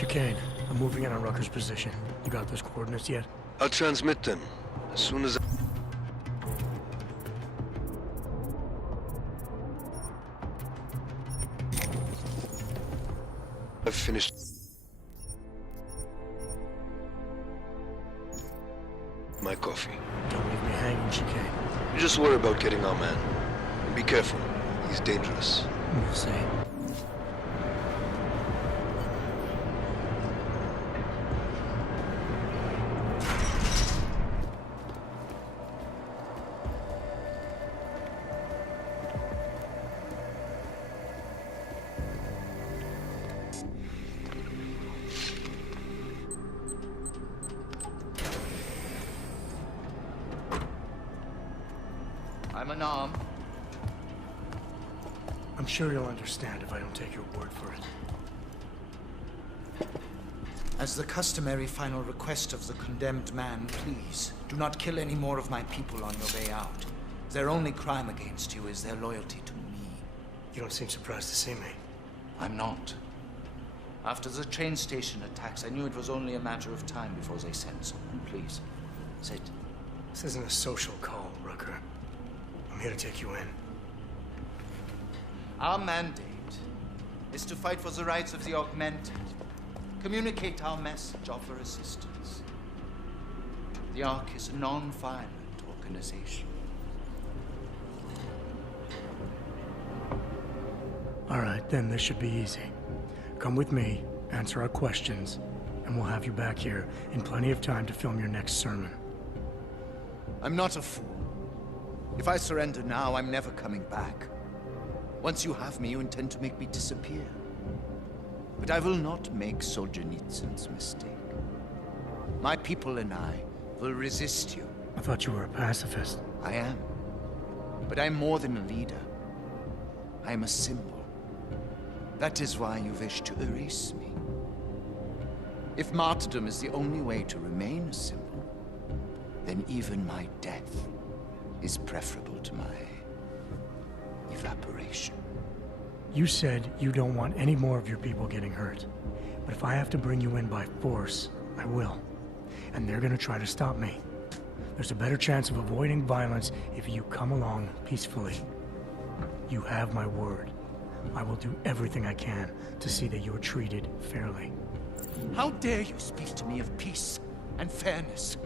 Chicane, I'm moving in on Rucker's position. You got those coordinates yet? I'll transmit them as soon as I've finished. My coffee. Don't leave me hanging, Chicane. You just worry about getting our man. And be careful. He's dangerous. We'll see. I'm unarmed. I'm sure you'll understand if I don't take your word for it. As the customary final request of the condemned man, please, do not kill any more of my people on your way out. Their only crime against you is their loyalty to me. You don't seem surprised to see me. I'm not. After the train station attacks, I knew it was only a matter of time before they sent someone. Please, sit. This isn't a social call, Rucker. I'm here to take you in. Our mandate is to fight for the rights of the augmented. Communicate our message, offer assistance. The Ark is a non-violent organization. All right, then this should be easy. Come with me, answer our questions, and we'll have you back here in plenty of time to film your next sermon. I'm not a fool. If I surrender now, I'm never coming back. Once you have me, you intend to make me disappear. But I will not make Solzhenitsyn's mistake. My people and I will resist you. I thought you were a pacifist. I am. But I'm more than a leader. I am a symbol. That is why you wish to erase me. If martyrdom is the only way to remain a symbol, then even my death is preferable to my evaporation. You said you don't want any more of your people getting hurt. But if I have to bring you in by force, I will. And they're gonna try to stop me. There's a better chance of avoiding violence if you come along peacefully. You have my word. I will do everything I can to see that you're treated fairly. How dare you speak to me of peace and fairness?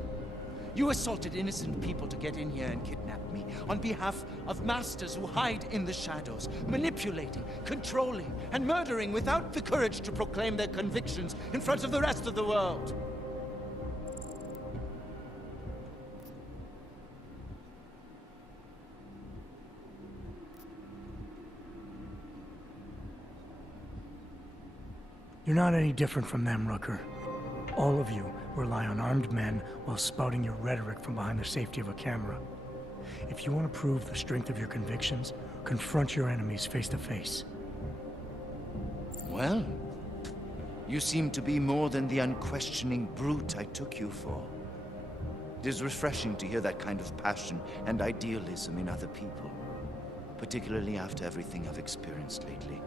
You assaulted innocent people to get in here and kidnap me on behalf of masters who hide in the shadows, manipulating, controlling, and murdering without the courage to proclaim their convictions in front of the rest of the world. You're not any different from them, Rooker. All of you rely on armed men while spouting your rhetoric from behind the safety of a camera. If you want to prove the strength of your convictions, confront your enemies face to face. Well, you seem to be more than the unquestioning brute I took you for. It is refreshing to hear that kind of passion and idealism in other people, particularly after everything I've experienced lately.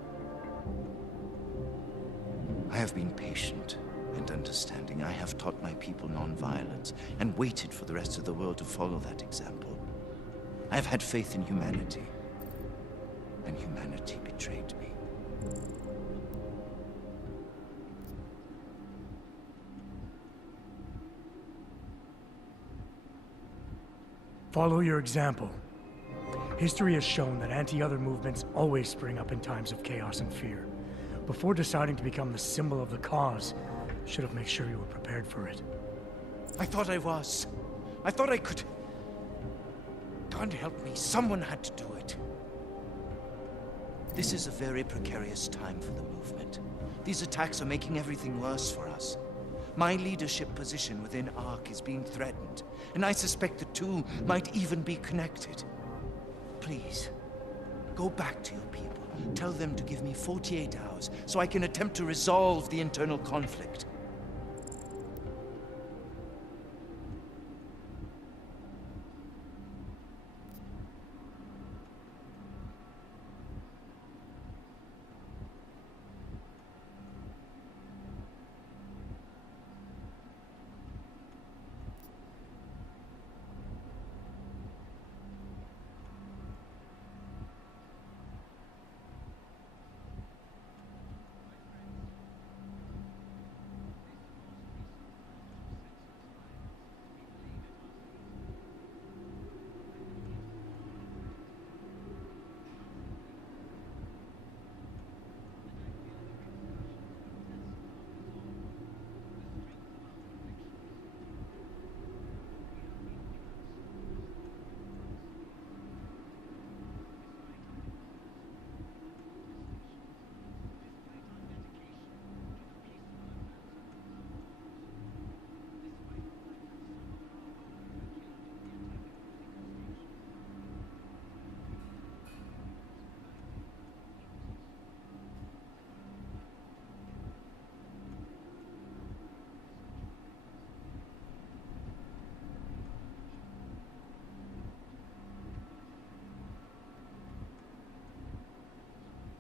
I have been patient and understanding. I have taught my people non-violence and waited for the rest of the world to follow that example. I have had faith in humanity, and humanity betrayed me. Follow your example. History has shown that anti-other movements always spring up in times of chaos and fear. Before deciding to become the symbol of the cause, should have made sure you were prepared for it. I thought I was. I thought I could. God help me, someone had to do it. This is a very precarious time for the movement. These attacks are making everything worse for us. My leadership position within ARC is being threatened, and I suspect the two might even be connected. Please, go back to your people. Tell them to give me 48 hours so I can attempt to resolve the internal conflict.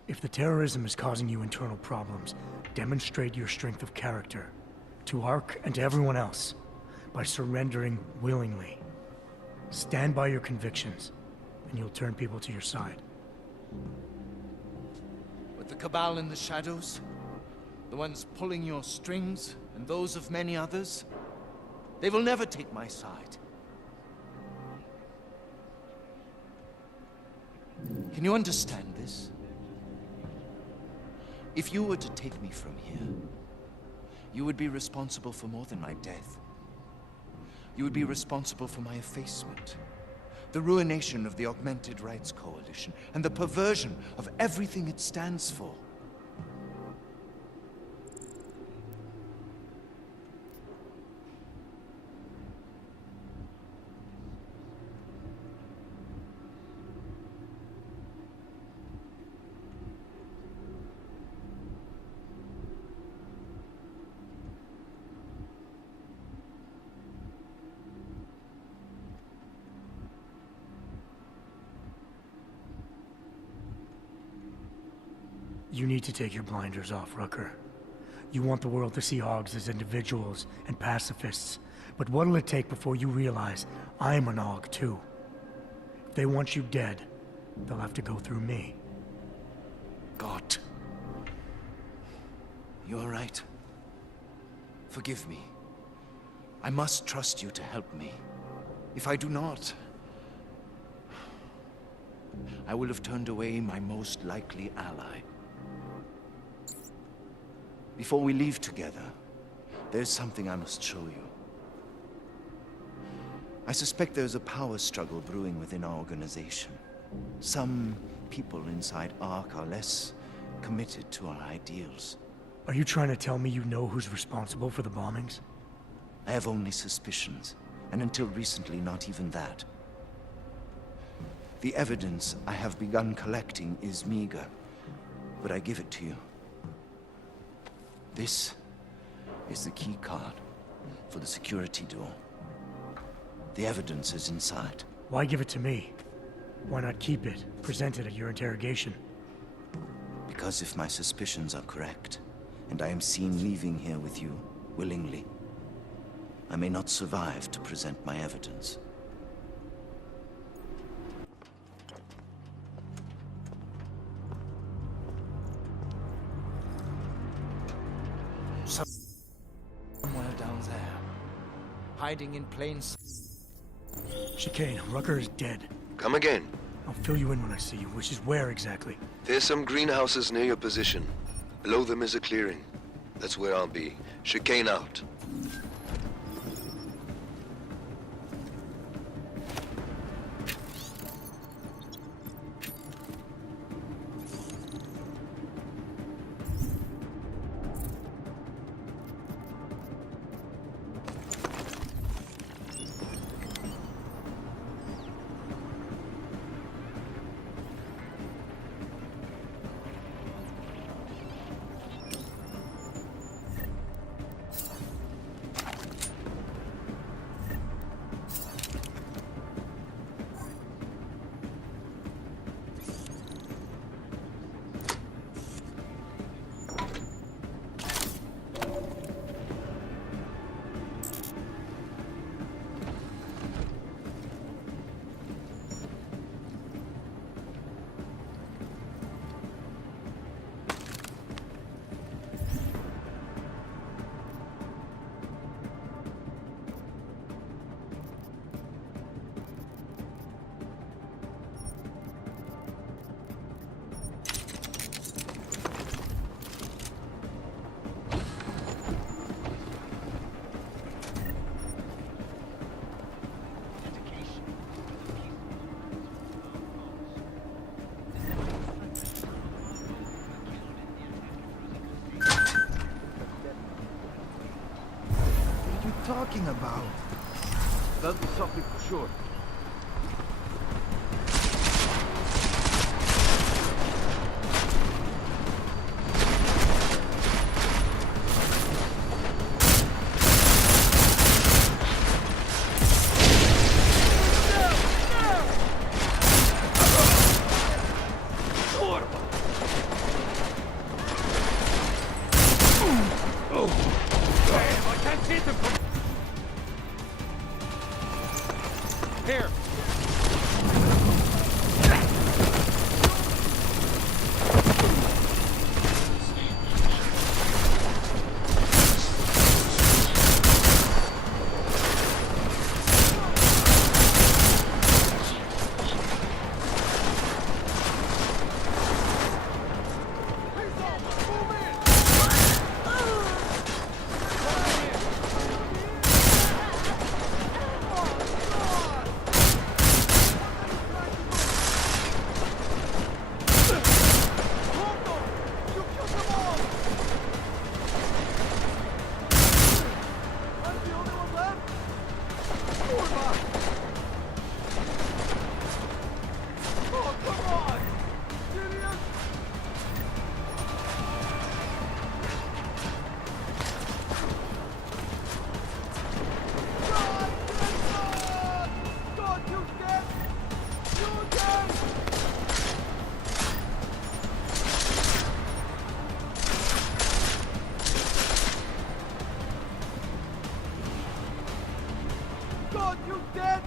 If the terrorism is causing you internal problems, demonstrate your strength of character to ARC and to everyone else by surrendering willingly. Stand by your convictions, and you'll turn people to your side. With the Cabal in the shadows, the ones pulling your strings, and those of many others, They will never take my side. Can you understand this? If you were to take me from here, you would be responsible for more than my death. You would be responsible for my effacement, the ruination of the Augmented Rights Coalition, and the perversion of everything it stands for. You need to take your blinders off, Rucker. You want the world to see Hogs as individuals and pacifists, but what'll it take before you realize I'm an Hog too? If they want you dead, they'll have to go through me. God. You're right. Forgive me. I must trust you to help me. If I do not, I will have turned away my most likely ally. Before we leave together, there's something I must show you. I suspect there's a power struggle brewing within our organization. Some people inside ARC are less committed to our ideals. Are you trying to tell me you know who's responsible for the bombings? I have only suspicions, and until recently, not even that. The evidence I have begun collecting is meager, but I give it to you. This is the key card for the security door. The evidence is inside. Why give it to me? Why not keep it, present it at your interrogation? Because if my suspicions are correct, and I am seen leaving here with you willingly, I may not survive to present my evidence. Somewhere down there, hiding in plain sight. Chicane, Rucker is dead. Come again. I'll fill you in when I see you, which is where exactly? There's some greenhouses near your position. Below them is a clearing. That's where I'll be. Chicane out. Talking about? That'll be something for sure. Here. dead?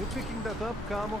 You picking that up, Carmel?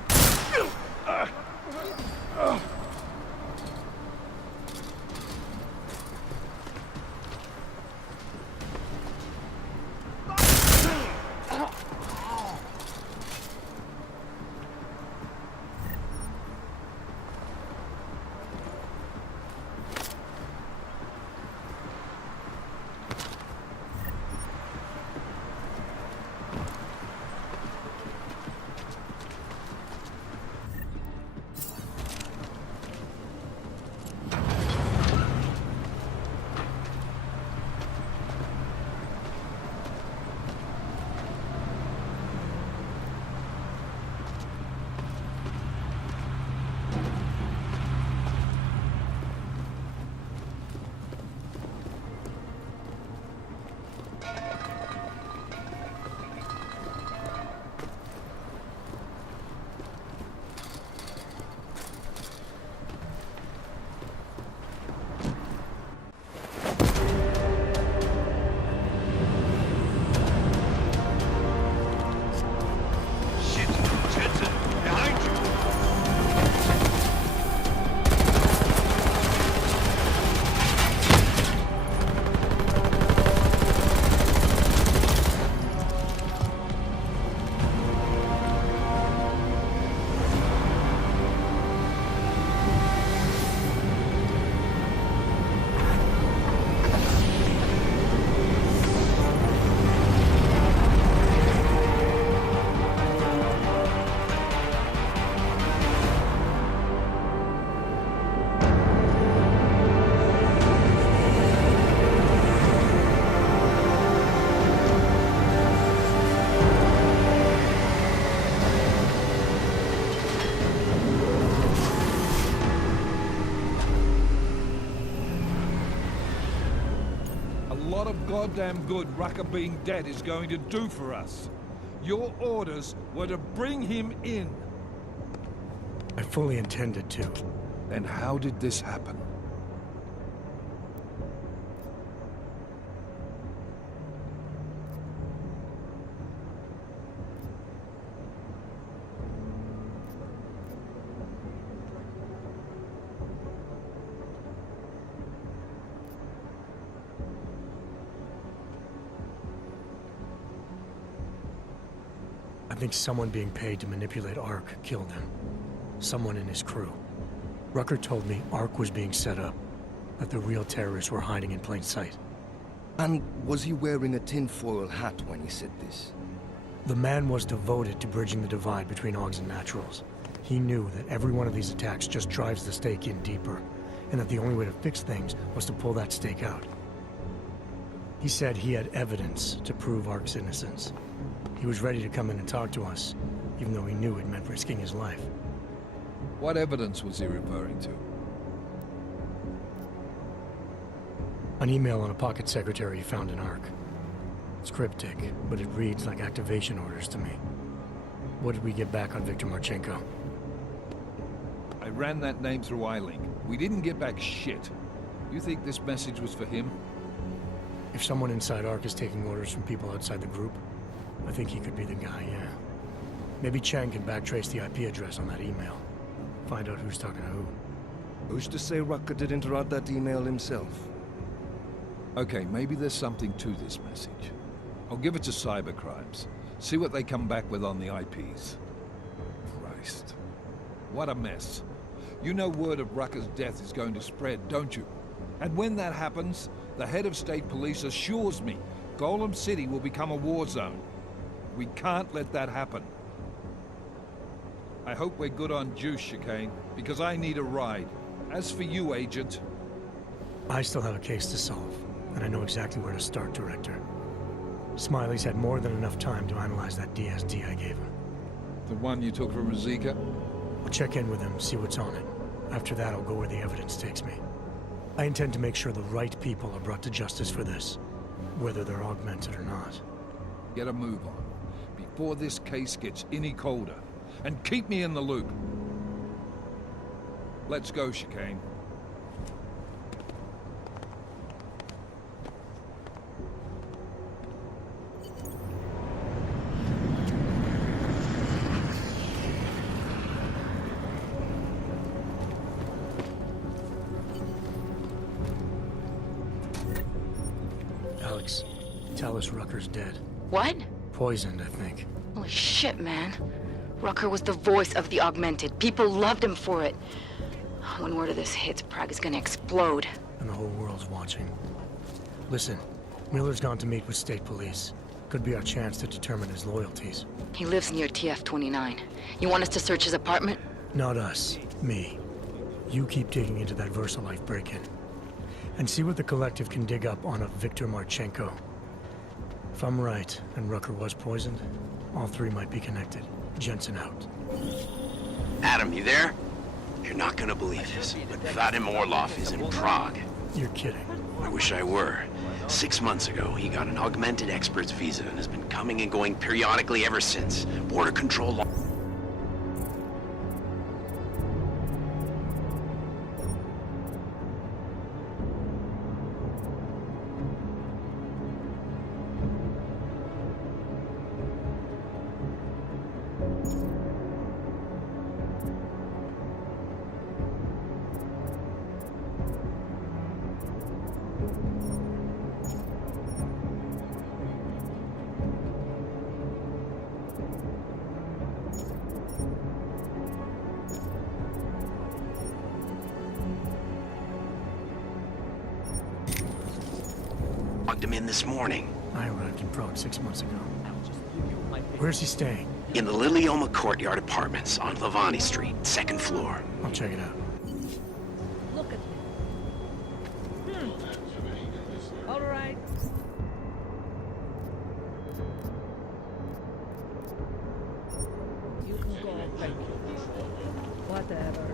What of goddamn good Rucker being dead is going to do for us. Your orders were to bring him in. I fully intended to. Then how did this happen? I think someone being paid to manipulate Ark killed him. Someone in his crew. Rucker told me Ark was being set up, that the real terrorists were hiding in plain sight. And was he wearing a tinfoil hat when he said this? The man was devoted to bridging the divide between Augs and Naturals. He knew that every one of these attacks just drives the stake in deeper, and that the only way to fix things was to pull that stake out. He said he had evidence to prove Ark's innocence. He was ready to come in and talk to us, even though he knew it meant risking his life. What evidence was he referring to? An email on a pocket secretary he found in Ark. It's cryptic, but it reads like activation orders to me. What did we get back on Viktor Marchenko? I ran that name through iLink. We didn't get back shit. You think this message was for him? If someone inside Ark is taking orders from people outside the group, I think he could be the guy, yeah. Maybe Chang can backtrace the IP address on that email. Find out who's talking to who. Who's to say Rucker didn't write that email himself? Okay, maybe there's something to this message. I'll give it to cybercrimes. See what they come back with on the IPs. Christ. What a mess. You know word of Rucker's death is going to spread, don't you? And when that happens, the head of state police assures me Golem City will become a war zone. We can't let that happen. I hope we're good on juice, Chicane, because I need a ride. As for you, Agent... I still have a case to solve, and I know exactly where to start, Director. Smiley's had more than enough time to analyze that DSD I gave him. The one you took from Razika? I'll check in with him, see what's on it. After that, I'll go where the evidence takes me. I intend to make sure the right people are brought to justice for this, whether they're augmented or not. Get a move on, before this case gets any colder. And keep me in the loop. Let's go, Chicane. Alex, tell us Rucker's dead. What? Poisoned, I think. Holy shit, man. Rucker was the voice of the Augmented. People loved him for it. When word of this hits, Prague is gonna explode. And the whole world's watching. Listen, Miller's gone to meet with state police. Could be our chance to determine his loyalties. He lives near TF-29. You want us to search his apartment? Not us. Me. You keep digging into that VersaLife break-in. And see what the Collective can dig up on a Viktor Marchenko. If I'm right, and Rucker was poisoned, all three might be connected. Jensen out. Adam, you there? You're not gonna believe this, but Vadim Orlov is in Prague. You're kidding. I wish I were. 6 months ago, he got an augmented expert's visa and has been coming and going periodically ever since. Border control law. Logged him in this morning. I arrived in Prague 6 months ago. Where's he staying? In the Lilioma Courtyard Apartments on Lavani Street, 2nd floor. I'll check it out. Look at me. All right. You can go, thank you. Whatever.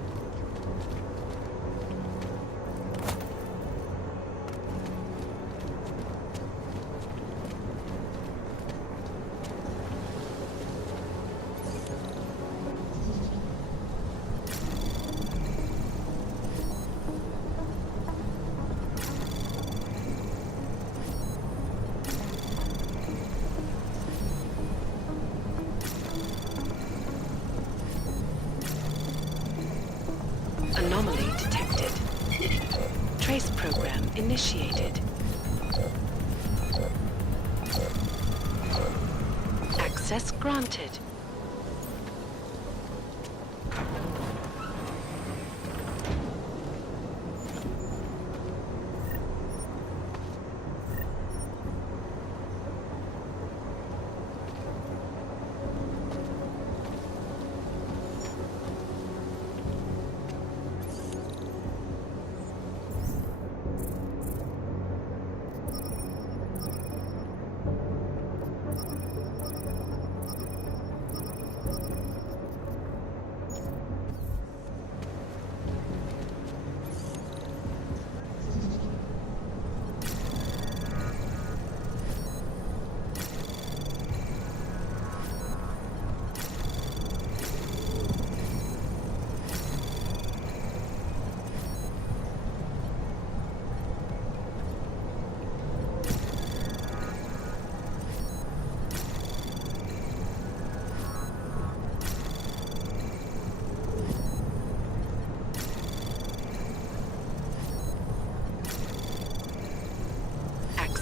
Anomaly detected. Trace program initiated. Access granted.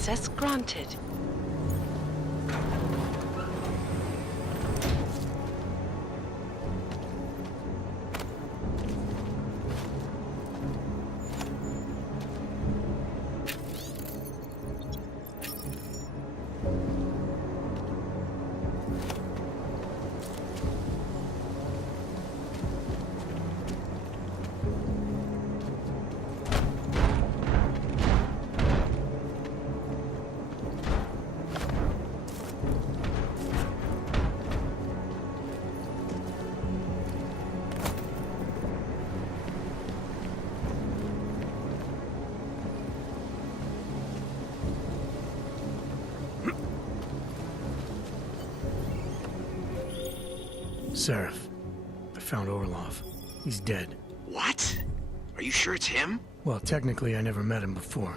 Access granted. Seraph, I found Orlov. He's dead. What? Are you sure it's him? Well, technically, I never met him before.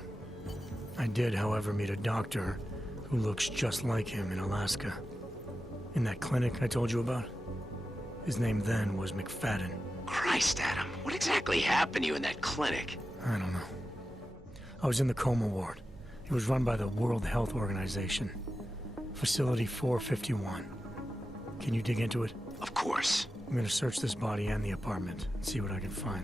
I did, however, meet a doctor who looks just like him in Alaska. In that clinic I told you about. His name then was McFadden. Christ, Adam. What exactly happened to you in that clinic? I don't know. I was in the coma ward. It was run by the World Health Organization. Facility 451. Can you dig into it? Of course. I'm gonna search this body and the apartment and see what I can find.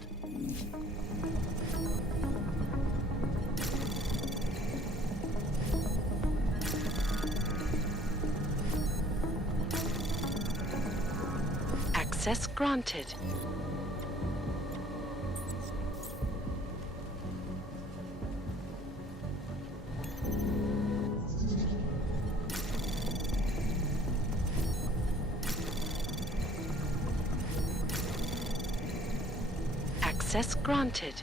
Access granted. Access granted.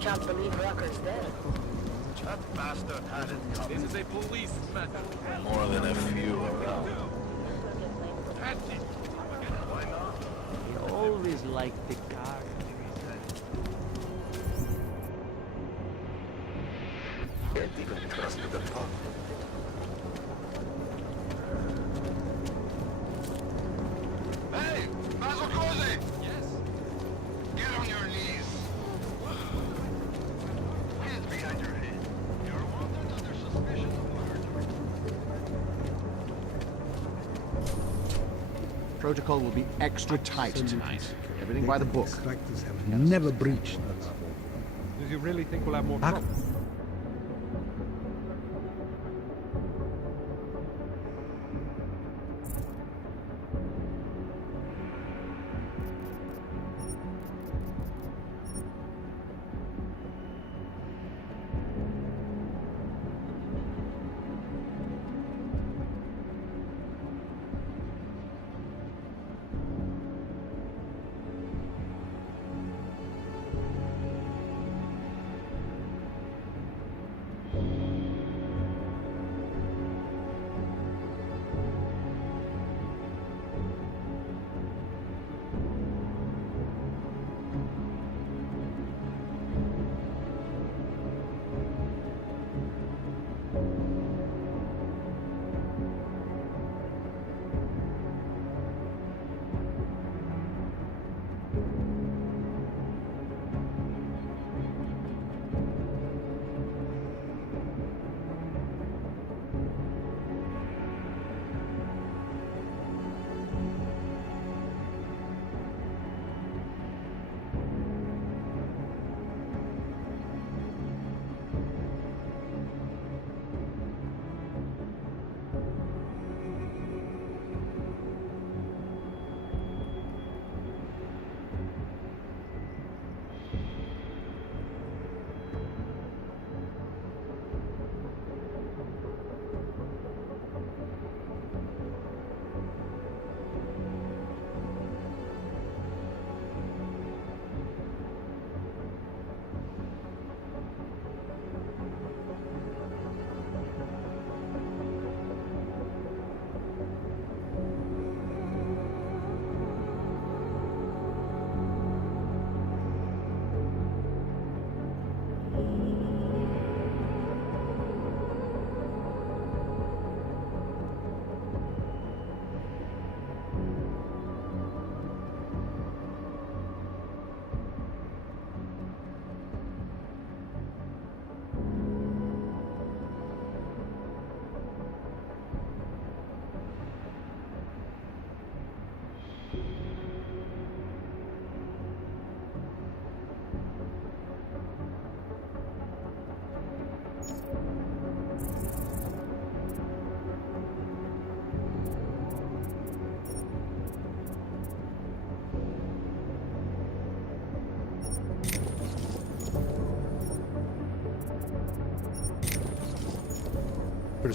Can't believe Rucker's dead. That bastard had it coming. This is a policeman. More than a few around. That's it. Why not? He always liked the car. Can't even trust the pub. Hey! Yes. Get on your knees. Hands behind your head. You're wanted under suspicion of murder. Protocol will be extra tight tonight. Everything by the book. Inspectors have never breached that level. Does you really think we'll have more trouble?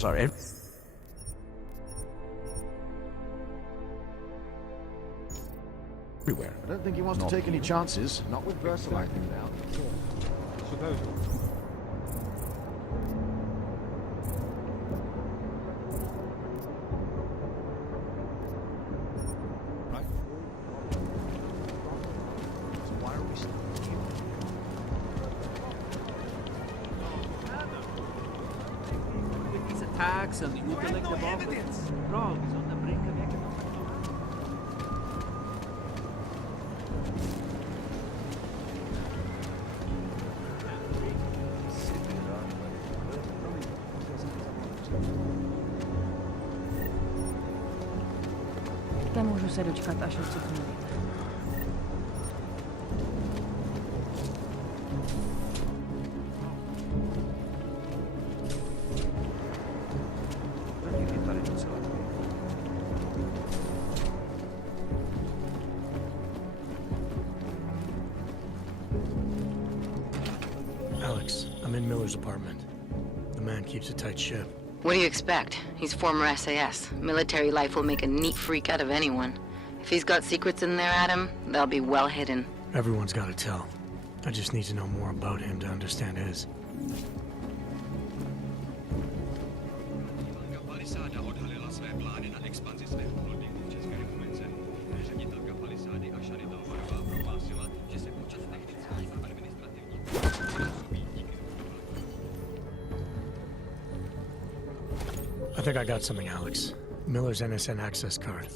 Are everywhere. I don't think he wants to take any chances. Not with Versailles now. Suppose. Right. So why are we still here? With these attacks and the evidence. Prague is on the brink of economic collapse. Nemůžu se dočkat, až odsud mluvíte. Alex, I'm in Miller's apartment. The man keeps a tight ship. What do you expect? He's former SAS. Military life will make a neat freak out of anyone. If he's got secrets in there, Adam, they'll be well hidden. Everyone's got to tell. I just need to know more about him to understand his. I think I got something, Alex. Miller's NSN access card.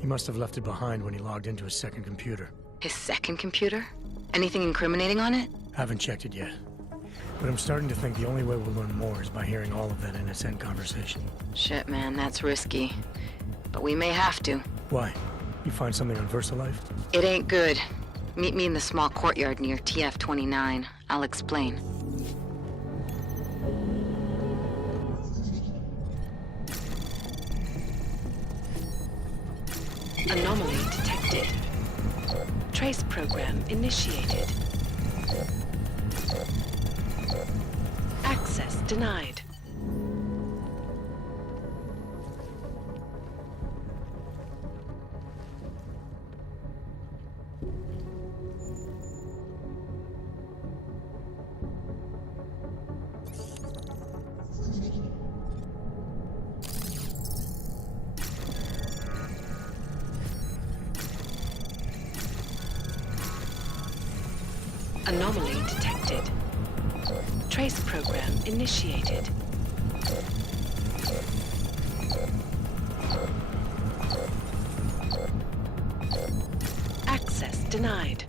He He must have left it behind when he logged into his second computer. His second computer? Anything incriminating on it? Haven't checked it yet. But I'm starting to think the only way we'll learn more is by hearing all of that NSN conversation. Shit, man, that's risky. But we may have to. Why? You find something on VersaLife? It ain't good. Meet me in the small courtyard near TF-29. I'll explain. Anomaly detected. Trace program initiated. Access denied. Anomaly detected. Trace program initiated. Access denied.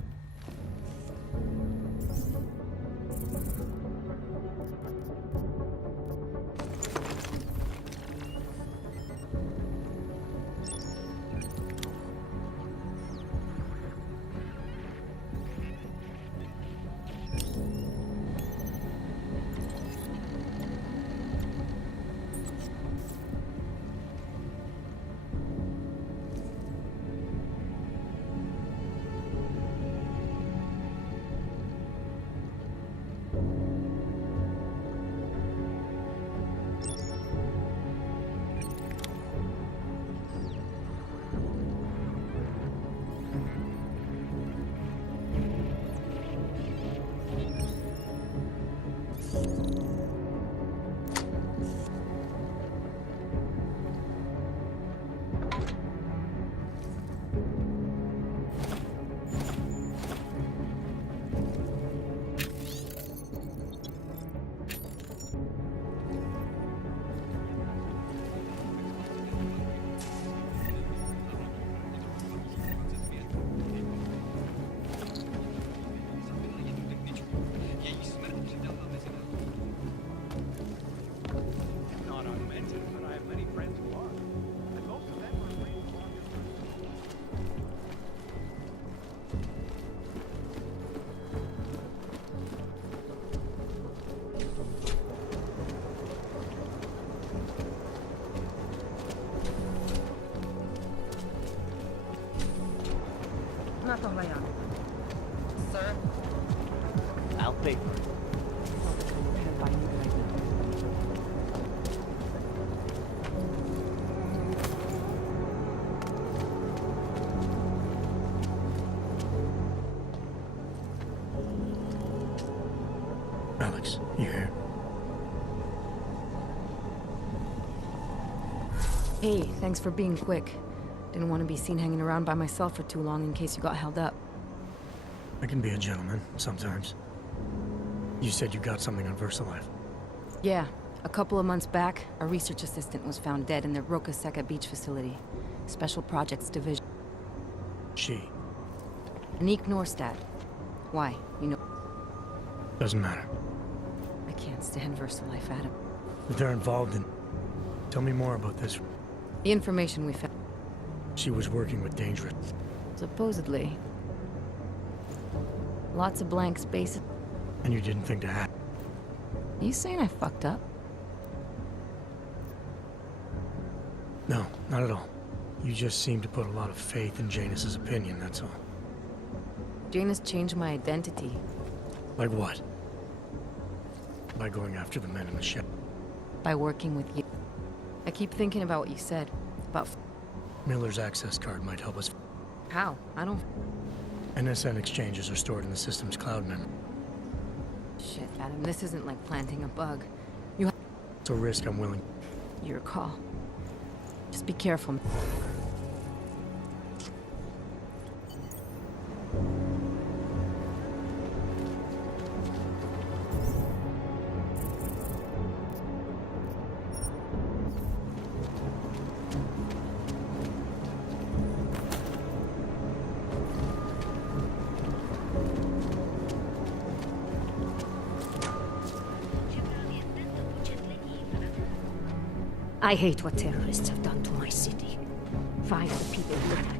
Sir? I'll pay for it. Alex, you here? Hey, thanks for being quick. Didn't want to be seen hanging around by myself for too long in case you got held up. I can be a gentleman, sometimes. You said you got something on VersaLife. Yeah, a couple of months back, a research assistant was found dead in the Roca Seca beach facility. Special Projects Division. She. Anique Norstad. Why? You know... Doesn't matter. I can't stand VersaLife, Adam. If they're involved in... Tell me more about this. The information we found... She was working with dangerous... Supposedly. Lots of blank spaces. And you didn't think to act. You saying I fucked up? No, not at all. You just seem to put a lot of faith in Janus's opinion, that's all. Janus changed my identity. Like what? By going after the men in the ship. By working with you. I keep thinking about what you said. About... Miller's access card might help us. How? I don't... NSN exchanges are stored in the system's cloud memory. Shit, Adam, this isn't like planting a bug. You... It's a risk I'm willing. Your call. Just be careful. I hate what terrorists have done to my city. 5 of the people who attacked it.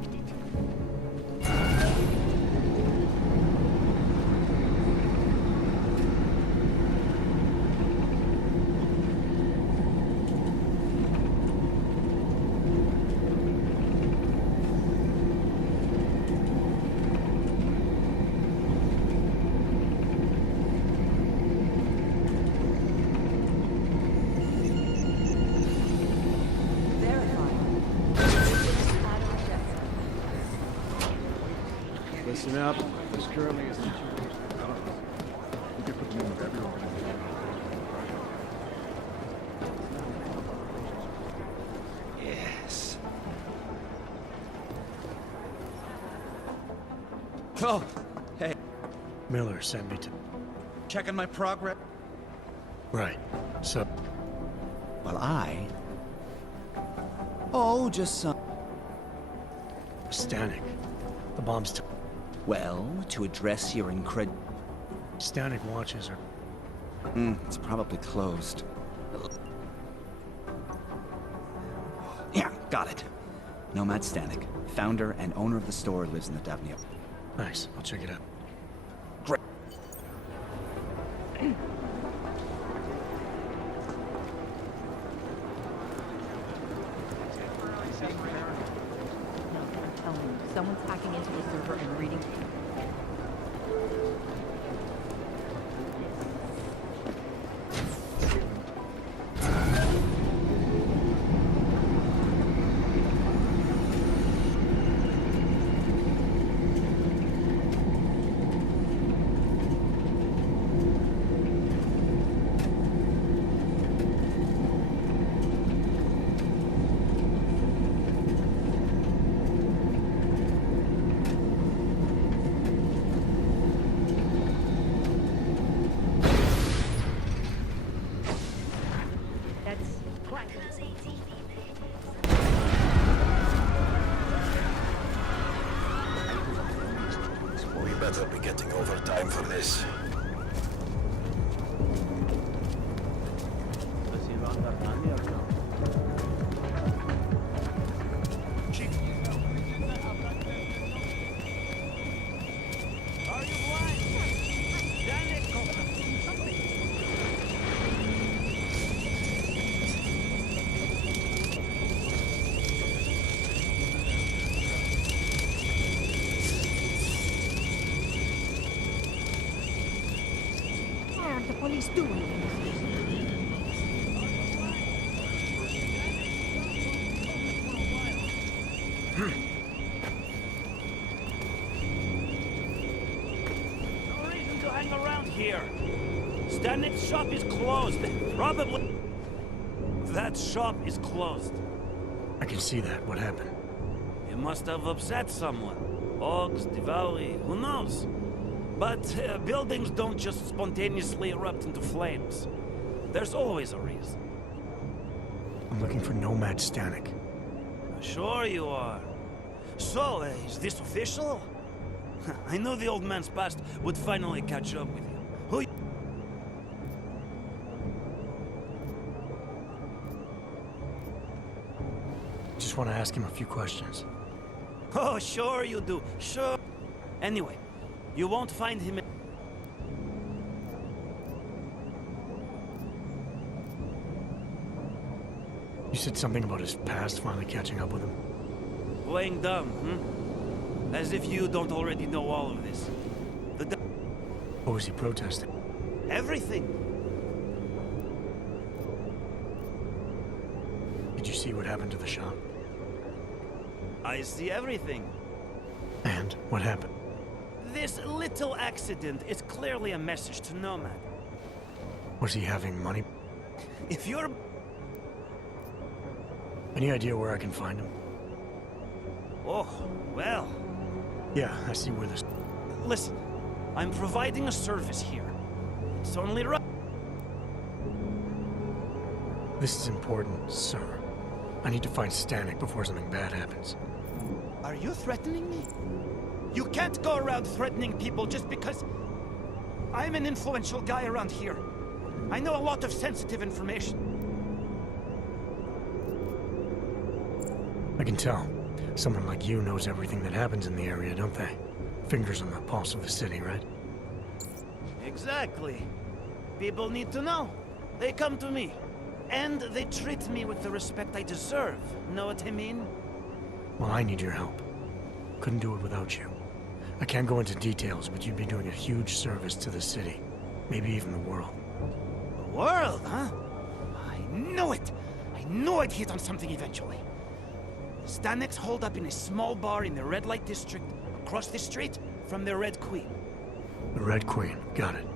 Listen up. There's currently a situation. I don't know. We could put the name of every organization. Yes. Oh, hey. Miller sent me to... Checking my progress. Right. So... Well, Oh, just some... Stanek. The bomb's... Well, to address your Stanek watches her. It's probably closed. Yeah, got it. Nomad Stanek, founder and owner of the store, lives in the Davnia. Nice. I'll check it out. Great. Someone's hacking into the server and reading. We better be getting overtime for this. What are the police doing? No reason to hang around here. Stanek's shop is closed. Probably... That shop is closed. I can see that. What happened? It must have upset someone. Ogs, Diwali, who knows? But buildings don't just spontaneously erupt into flames. There's always a reason. I'm looking for Nomad Stanek. Sure you are. So, is this official? I knew the old man's past would finally catch up with you. Who... Just want to ask him a few questions. Oh, sure you do. Sure. Anyway, you won't find him... You said something about his past finally catching up with him. Playing dumb, hmm? As if you don't already know all of this. What was he protesting? Everything. Did you see what happened to the shop? I see everything. And what happened? This little accident is clearly a message to Nomad. Was he having money? If you're... Any idea where I can find him? Oh, well... Yeah, I see where this... Listen, I'm providing a service here. It's only right... This is important, sir. I need to find Stanek before something bad happens. Are you threatening me? You can't go around threatening people just because... I'm an influential guy around here. I know a lot of sensitive information. I can tell. Someone like you knows everything that happens in the area, don't they? Fingers on the pulse of the city, right? Exactly. People need to know. They come to me. And they treat me with the respect I deserve. Know what I mean? Well, I need your help. Couldn't do it without you. I can't go into details, but you'd be doing a huge service to the city. Maybe even the world. The world, huh? I knew it! I knew I'd hit on something eventually. Staneks hold up in a small bar in the red light district, across the street from the Red Queen. The Red Queen, got it.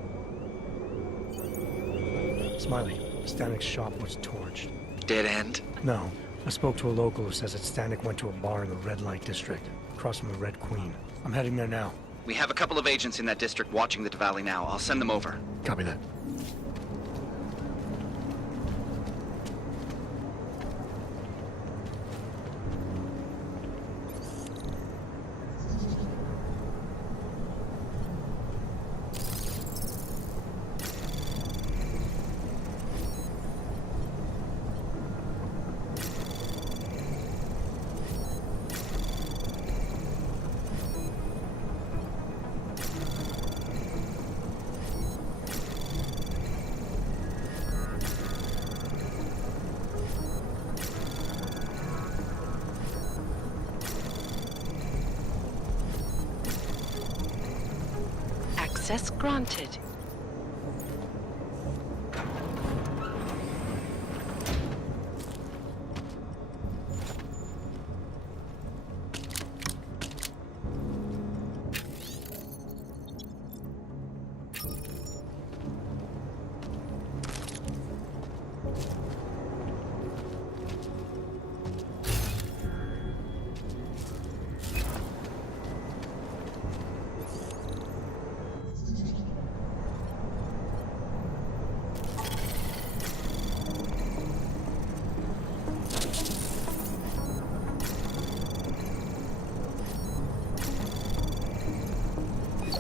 Smiley, Stanek's shop was torched. Dead end? No. I spoke to a local who says that Stanek went to a bar in the red light district, across from the Red Queen. I'm heading there now. We have a couple of agents in that district watching the Valley now. I'll send them over. Copy that. Access granted.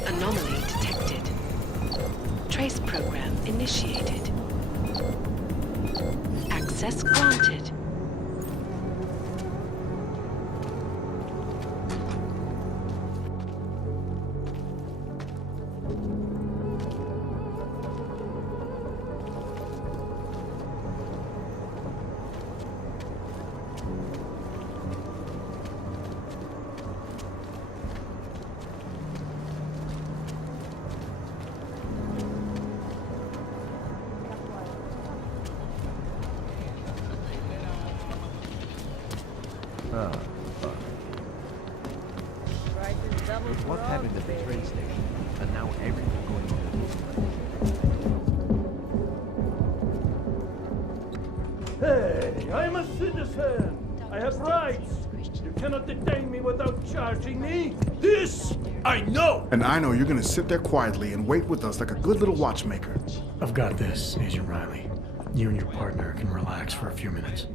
Anomaly detected. Trace program initiated. Access granted. What happened at the train station? And now everything going on. Hey, I'm a citizen. I have rights. You cannot detain me without charging me. This I know. And I know you're gonna sit there quietly and wait with us like a good little watchmaker. I've got this, Agent Riley. You and your partner can relax for a few minutes.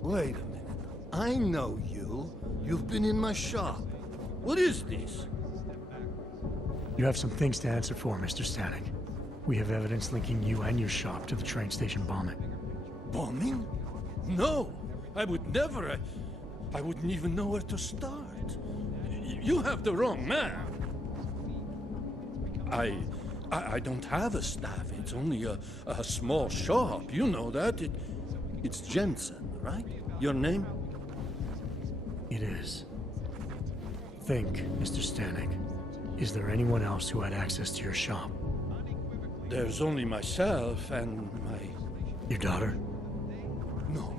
Wait a minute. I know you. You've been in my shop. What is this? You have some things to answer for, Mr. Stanek. We have evidence linking you and your shop to the train station bombing. Bombing? No, I would never. I wouldn't even know where to start. You have the wrong man. I don't have a staff. It's only a small shop. You know that. It's Jensen, right? Your name? It is. Think, Mr. Stanek. Is there anyone else who had access to your shop? There's only myself and my... Your daughter? No.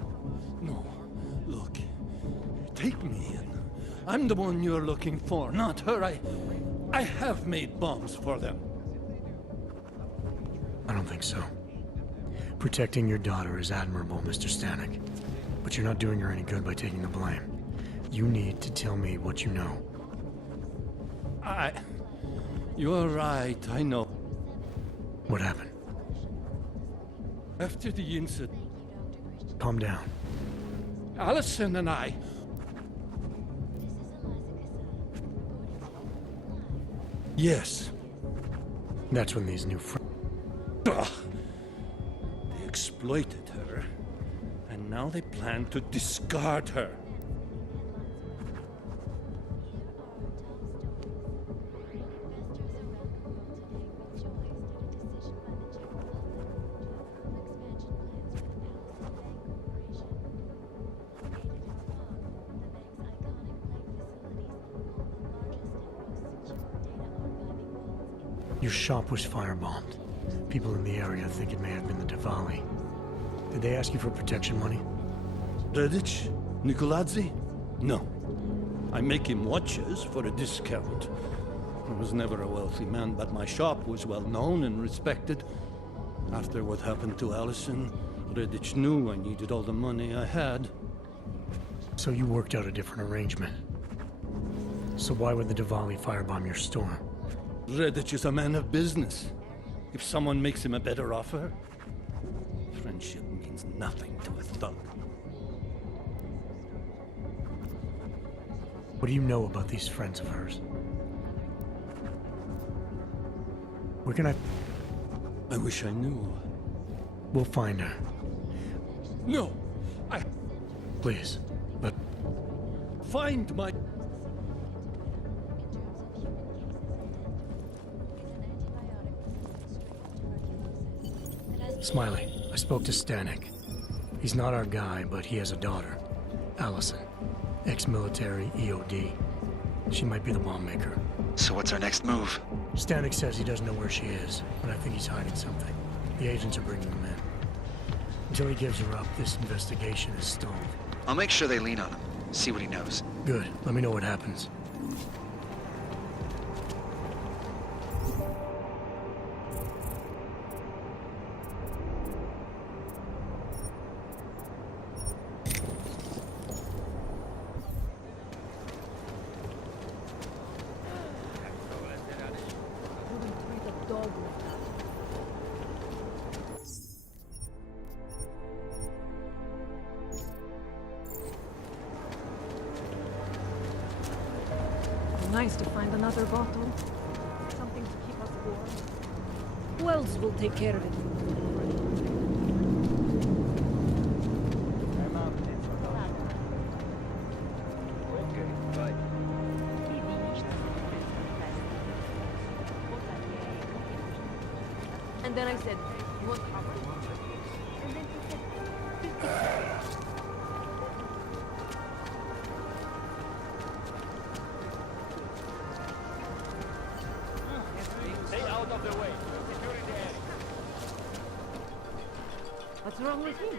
Look, take me in. I'm the one you're looking for, not her. I have made bombs for them. I don't think so. Protecting your daughter is admirable, Mr. Stanek. But you're not doing her any good by taking the blame. You need to tell me what you know. You're right, I know. What happened? After the incident... Calm down. Allison and I... Yes. That's when these new friends... They exploited her. And And now they plan to discard her. Your shop was firebombed. People in the area think it may have been the Diwali. Did they ask you for protection money? Redich? Nikoladze? No. I make him watches for a discount. I was never a wealthy man, but my shop was well known and respected. After what happened to Allison, Redich knew I needed all the money I had. So you worked out a different arrangement. So why would the Diwali firebomb your store? Redich is a man of business. If someone makes him a better offer, friendship means nothing to a thug. What do you know about these friends of hers? Where can I wish I knew. We'll find her. No! Please, but... Find my... Smiley, I spoke to Stanek. He's not our guy, but he has a daughter, Allison. Ex-military, EOD. She might be the bomb maker. So what's our next move? Stanek says he doesn't know where she is, but I think he's hiding something. The agents are bringing him in. Until he gives her up, this investigation is stalled. I'll make sure they lean on him. See what he knows. Good. Let me know what happens. Nice to find another bottle. Something to keep us warm. Who else will take care of it? And then I said, you want cover? And then he said, 50 cents. Stay out of the way. Secure the area. What's wrong with him?